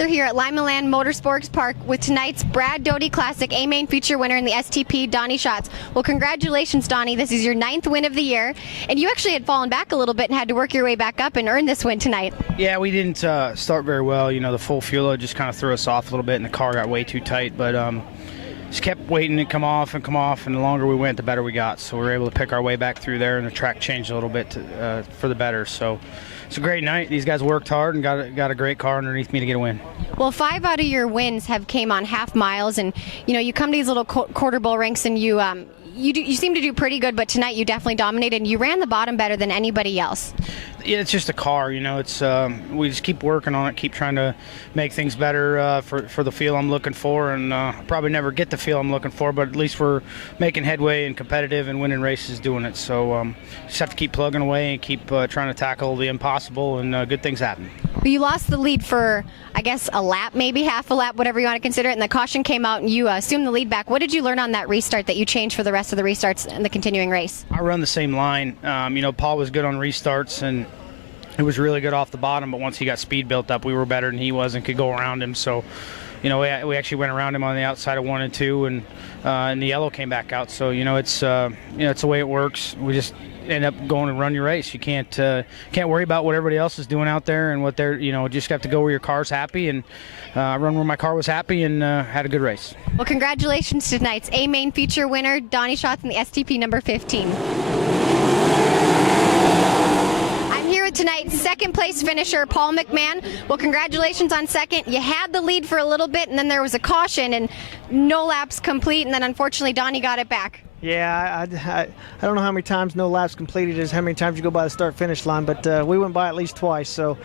Sather here at Limaland Motorsports Park with tonight's Brad Doty Classic A-Main feature winner in the STP, Donny Schatz. Well, congratulations, Donny. This is your 9th win of the year, and you actually had fallen back a little bit and had to work your way back up and earn this win tonight. Yeah, we didn't start very well. You know, the full fuel load just kind of threw us off a little bit, and the car got way too tight, but just kept waiting to come off, and the longer we went, the better we got. So we were able to pick our way back through there, and the track changed a little bit for the better. So it's a great night. These guys worked hard and got a great car underneath me to get a win. Well, 5 out of your wins have came on half miles, and you know you come to these little quarter bowl rinks, and you seem to do pretty good. But tonight you definitely dominated, and you ran the bottom better than anybody else. Yeah, it's just a car, you know. It's we just keep working on it, keep trying to make things better for the feel I'm looking for, and probably never get the feel I'm looking for, but at least we're making headway and competitive and winning races doing it. So just have to keep plugging away and keep trying to tackle the impossible, and good things happen. Well, you lost the lead for, I guess, a lap, maybe half a lap, whatever you want to consider it, and the caution came out and you assumed the lead back. What did you learn on that restart that you changed for the rest of the restarts in the continuing race? I run the same line. You know, Paul was good on restarts, and it was really good off the bottom, but once he got speed built up, we were better than he was and could go around him. So, you know, we actually went around him on the outside of 1 and 2, and the yellow came back out. So, you know, it's the way it works. We just end up going and run your race. You can't worry about what everybody else is doing out there and what they're, you know, just have to go where your car's happy, and run where my car was happy, and had a good race. Well, congratulations to tonight's A-Main feature winner, Donny Schatz, in the STP number 15. Tonight's second place finisher, Paul McMahan. Well, congratulations on second. You had the lead for a little bit, and then there was a caution and no laps complete, and then unfortunately Donny got it back. Yeah, I don't know how many times no laps completed is how many times you go by the start-finish line, but we went by at least twice, so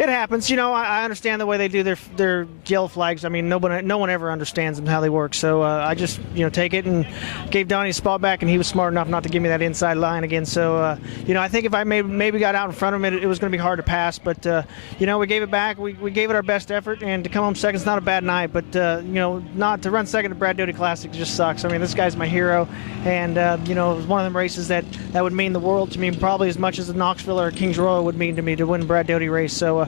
it happens. You know, I understand the way they do their yellow flags. I mean, no one ever understands them, how they work. So I just, you know, take it and gave Donny a spot back, and he was smart enough not to give me that inside line again. So, you know, I think if I maybe got out in front of him, it was going to be hard to pass. But, you know, we gave it back. We gave it our best effort, and to come home second is not a bad night. But, you know, not to run second at Brad Doty Classic just sucks. I mean, this guy's my hero. And, you know, it was one of them races that would mean the world to me, probably as much as a Knoxville or a Kings Royal would mean to me to win Brad Doty race. So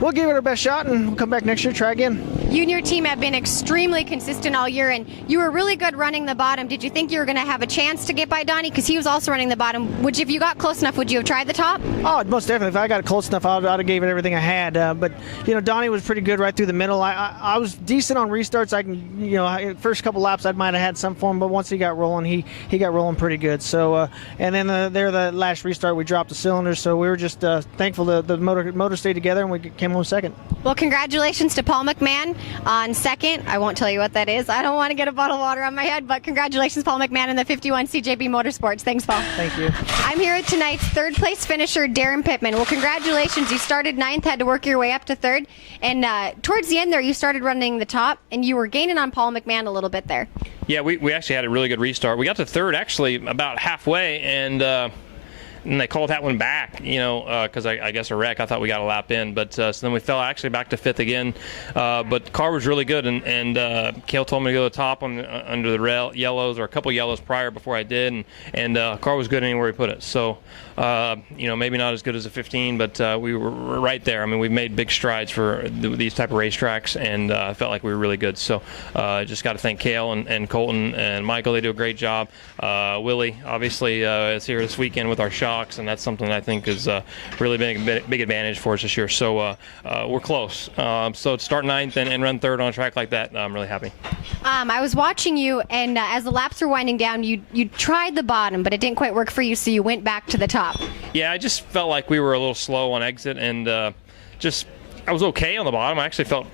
we'll give it our best shot, and we'll come back next year, try again. You and your team have been extremely consistent all year, and you were really good running the bottom. Did you think you were going to have a chance to get by Donny? Because he was also running the bottom. If you got close enough, would you have tried the top? Oh, most definitely. If I got close enough, I'd have gave it everything I had. But, you know, Donny was pretty good right through the middle. I was decent on restarts. You know, first couple laps I might have had some for him, but once he got rolling, he got rolling pretty good. So, and then the last restart, we dropped the cylinders. So we were just thankful the motor stayed together, and we came home second. Well, congratulations to Paul McMahan on second. I won't tell you what that is. I don't want to get a bottle of water on my head, but congratulations, Paul McMahan, in the 51 CJB Motorsports. Thanks, Paul. Thank you. I'm here at tonight's third place finisher, Daryn Pittman. Well, congratulations. You started 9th, had to work your way up to 3rd, and towards the end there, you started running the top, and you were gaining on Paul McMahan a little bit there. Yeah, we actually had a really good restart. We got to 3rd actually about halfway, and they called that one back, you know, because I guess a wreck. I thought we got a lap in, but so then we fell actually back to 5th again. But the car was really good, and Cale told me to go to the top under the yellows, or a couple yellows prior before I did, and car was good anywhere we put it. So, you know, maybe not as good as a 15, but we were right there. I mean, we've made big strides for these type of racetracks, and I felt like we were really good. So just got to thank Cale and Colton and Michael. They do a great job. Willie, obviously, is here this weekend with our shop. And that's something that I think is really been a big advantage for us this year. So we're close. So to start 9th and run 3rd on a track like that, I'm really happy. I was watching you, and as the laps were winding down, you tried the bottom, but it didn't quite work for you, so you went back to the top. Yeah, I just felt like we were a little slow on exit, and I was okay on the bottom. I actually felt,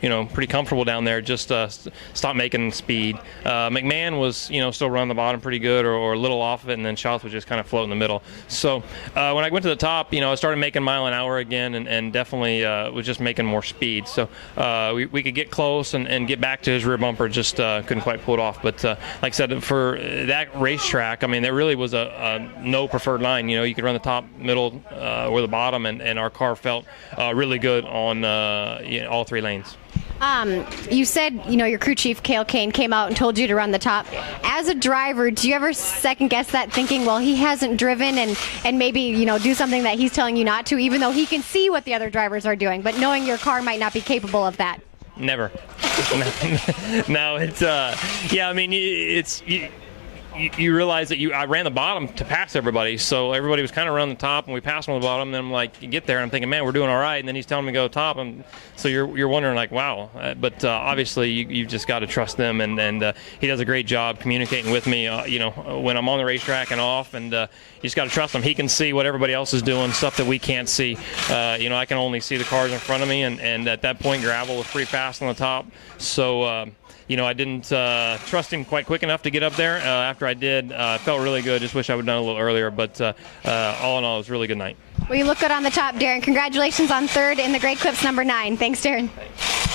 you know, pretty comfortable down there. Just stop making speed. McMahan was, you know, still running the bottom pretty good, or a little off of it, and then Schatz was just kind of floating in the middle. So when I went to the top, you know, I started making mile an hour again, and definitely was just making more speed. So we could get close and get back to his rear bumper, just couldn't quite pull it off. But like I said, for that racetrack, I mean, there really was a no preferred line. You know, you could run the top, middle, or the bottom, and our car felt really good on you know, all 3 lanes. You said, your crew chief, Cale Kane, came out and told you to run the top. As a driver, do you ever second guess that, thinking, well, he hasn't driven and maybe, do something that he's telling you not to, even though he can see what the other drivers are doing, but knowing your car might not be capable of that? Never. No, it's, you realize that I ran the bottom to pass everybody, so everybody was kind of running the top, and we passed on the bottom. And then I'm like, you get there, and I'm thinking, man, we're doing all right. And then he's telling me to go top, and so you're wondering, like, wow. But obviously, you've just got to trust them, and he does a great job communicating with me, when I'm on the racetrack and off, and you just got to trust him. He can see what everybody else is doing, stuff that we can't see. I can only see the cars in front of me, and at that point, gravel was pretty fast on the top, so. I didn't trust him quite quick enough to get up there. After I did, felt really good. Just wish I would have done it a little earlier. But all in all, it was a really good night. Well, you look good on the top, Daryn. Congratulations on third in the Great Clips #9. Thanks, Daryn. Thanks.